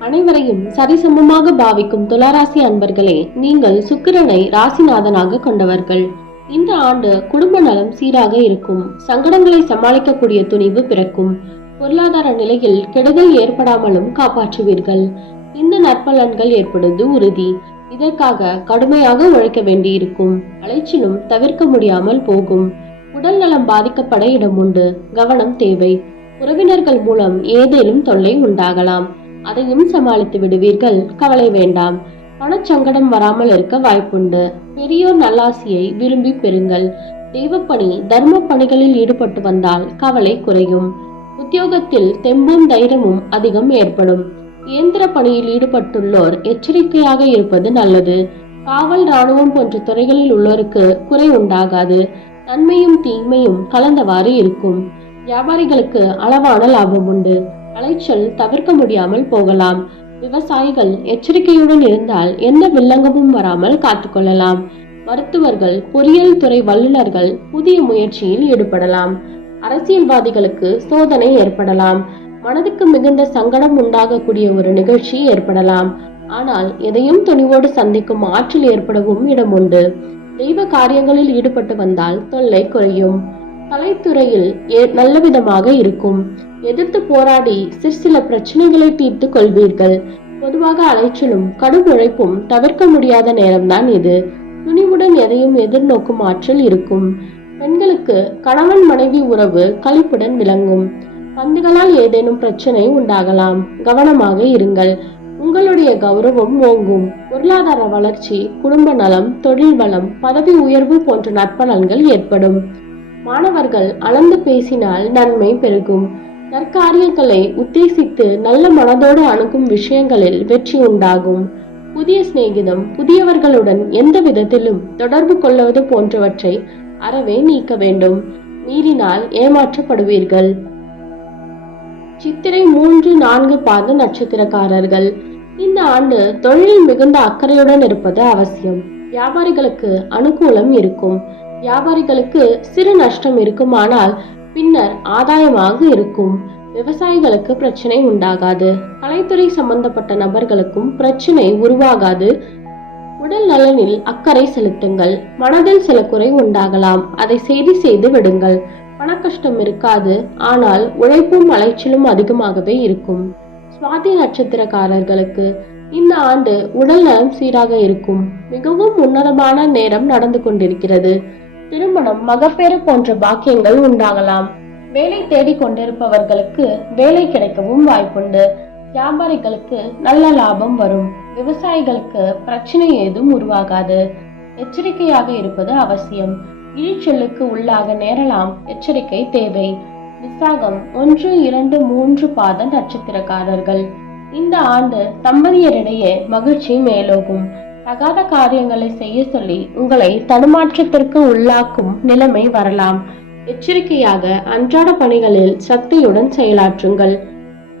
அனைவரையும் சரிசமமாக பாவிக்கும் துளாராசி அன்பர்களே நீங்கள் சுக்கிரனை ராசிநாதனாக கொண்டவர்கள். இந்த ஆண்டு குடும்ப நலம் சீராக இருக்கும். சங்கடங்களை சமாளிக்கக்கூடிய துணிவு பிறக்கும். பொருளாதார நிலையில் கெடுதல் ஏற்படாமலும் காப்பாற்றுவீர்கள். இந்த நற்பலன்கள் ஏற்படுவது உறுதி. இதற்காக கடுமையாக உழைக்க வேண்டியிருக்கும். அலைச்சலும் தவிர்க்க முடியாமல் போகும். உடல் நலம் பாதிக்கப்பட இடம் உண்டு. கவனம் தேவை. உறவினர்கள் மூலம் ஏதேனும் தொல்லை உண்டாகலாம். அதையும் சமாளித்து விடுவீர்கள். கவலை வேண்டாம். பணச்சங்கடம் வராமல் இருக்க வாய்ப்புண்டு. பெரியோர் நல்லாசியை விரும்பி பெறுங்கள். தெய்வப்பணி தர்ம பணிகளில் ஈடுபட்டு வந்தால் கவலை குறையும். உத்தியோகத்தில் தெம்பும் தைரியமும் அதிகம் ஏற்படும். இயந்திர பணியில் ஈடுபட்டுள்ளோர் எச்சரிக்கையாக இருப்பது நல்லது. காவல் ராணுவம் போன்ற துறைகளில் உள்ளோருக்கு குறை உண்டாகாது. நன்மையும் தீமையும் கலந்தவாறு இருக்கும். வியாபாரிகளுக்கு அளவான லாபம் உண்டு விளைச்சல் தவிர்க்க முடியாமல் போகலாம். விவசாயிகள் எச்சரிக்கையுடன் இருந்தால் எந்த வில்லங்கமும் வராமல் காத்துக்கொள்ளலாம். மருத்துவர்கள் பொறியியல் துறை வல்லுநர்கள் புதிய முயற்சியில் ஈடுபடலாம். அரசியல்வாதிகளுக்கு சோதனை ஏற்படலாம். மனதுக்கு மிகுந்த சங்கடம் உண்டாகக்கூடிய ஒரு நிகழ்ச்சி ஏற்படலாம். ஆனால் எதையும் துணிவோடு சந்திக்கும் ஆற்றல் ஏற்படவும் இடம் உண்டு. தெய்வ காரியங்களில் ஈடுபட்டு வந்தால் தொல்லை குறையும். கலைத்துறையில் நல்ல விதமாக இருக்கும். எதிர்த்து போராடி சிற்சில பிரச்சனைகளை தீர்த்து கொள்வீர்கள். பொதுவாக அலைச்சலும் கடும் உழைப்பும் தவிர்க்க முடியாத நேரம்தான் இது. துணிவுடன் எதையும் எதிர்நோக்கும் ஆற்றல் இருக்கும். பெண்களுக்கு கணவன் மனைவி உறவு கழிப்புடன் விளங்கும். பந்துகளால் ஏதேனும் பிரச்சனை உண்டாகலாம். கவனமாக இருங்கள். உங்களுடைய கௌரவம் ஓங்கும். பொருளாதார வளர்ச்சி குடும்ப நலம் தொழில் வளம் பதவி உயர்வு போன்ற நற்பலன்கள் ஏற்படும். மாணவர்கள் அளந்து பேசினால் நன்மை பெருகும். நற்காரியங்களை உத்தேசித்து நல்ல மனதோடு அணுகும் விஷயங்களில் வெற்றி உண்டாகும். புதிய சிநேகிதம் புதியவர்களுடன் எந்த விதத்திலும் தொடர்பு கொள்வது போன்றவற்றை அறவே நீக்க வேண்டும். மீறினால் ஏமாற்றப்படுவீர்கள். சித்திரை மூன்று நான்கு பாத நட்சத்திரக்காரர்கள். இந்த ஆண்டு தொழிலில் மிகுந்த அக்கறையுடன் இருப்பது அவசியம். வியாபாரிகளுக்கு அனுகூலம் இருக்கும். வியாபாரிகளுக்கு சிறு நஷ்டம் இருக்குமானால் பின்னர் ஆதாயமாக இருக்கும். விவசாயிகளுக்கு பிரச்சனை உண்டாகாது. கலைத்துறை சம்பந்தப்பட்ட நபர்களுக்கும் பிரச்சனை உருவாகாது. உடல் நலனில் அக்கறை செலுத்துங்கள். மனதில் சில குறை உண்டாகலாம். அதை செய்தி செய்து விடுங்கள். பணக்கஷ்டம் இருக்காது. ஆனால் உழைப்பும் அலைச்சலும் அதிகமாகவே இருக்கும். சுவாதி நட்சத்திரக்காரர்களுக்கு இந்த ஆண்டு உடல் நலம் சீராக இருக்கும். மிகவும் உன்னதமான நேரம் நடந்து கொண்டிருக்கிறது. திருமணம் மகப்பேறு போன்ற பாக்கியங்கள் உண்டாகலாம். வேலை தேடிக் கொண்டிருப்பவர்களுக்கு வேலை கிடைக்கவும் வாய்ப்புண்டு. வியாபாரிகளுக்கு நல்ல லாபம் வரும். விவசாயிகளுக்கு பிரச்சனை ஏதும் உருவாகாது. எச்சரிக்கையாக இருப்பது அவசியம். இழிச்சொல்லுக்கு உள்ளாக நேரலாம். எச்சரிக்கை தேவை. விசாகம் ஒன்று இரண்டு மூன்று பாத நட்சத்திரக்காரர்கள். இந்த ஆண்டு தம்பதியரிடையே மகிழ்ச்சி மேலோகும். தகாத காரியங்களை செய்ய சொல்லி உங்களை தடுமாற்றத்திற்கு உள்ளாக்கும் நிலைமை வரலாம். எச்சரிக்கையாக அன்றாட பணிகளில் சக்தியுடன் செயலாற்றுங்கள்.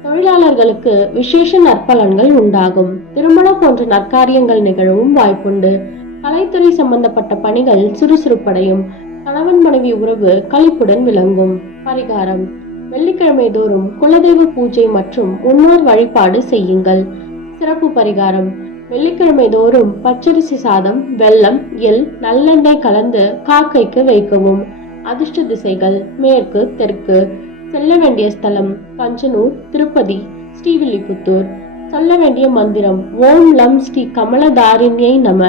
தொழிலாளர்களுக்கு விசேஷ நற்பலன்கள் உண்டாகும். திருமணம் போன்ற நற்காரியங்கள் நிகழவும் வாய்ப்புண்டு. கலைத்துறை சம்பந்தப்பட்ட பணிகள் சுறுசுறுப்படையும். கணவன் மனைவி உறவு கழிப்புடன் விளங்கும். பரிகாரம். வெள்ளிக்கிழமை தோறும் குலதெய்வ பூஜை மற்றும் முன்னோர் வழிபாடு செய்யுங்கள். சிறப்பு பரிகாரம். வெள்ளிக்கிழமை தோறும் பச்சரிசி சாதம் வெல்லம் எல் நல்லெண்ணெய் கலந்து காக்கைக்கு வைக்கவும். அதிர்ஷ்ட திசைகள் மேற்கு தெற்கு. செல்ல வேண்டிய ஸ்தலம் பஞ்சனூர் திருப்பதி ஸ்ரீவில்லிபுத்தூர். சொல்ல வேண்டிய மந்திரம் ஓம் லம் ஸ்ரீ கமலதாரிண்யை நம.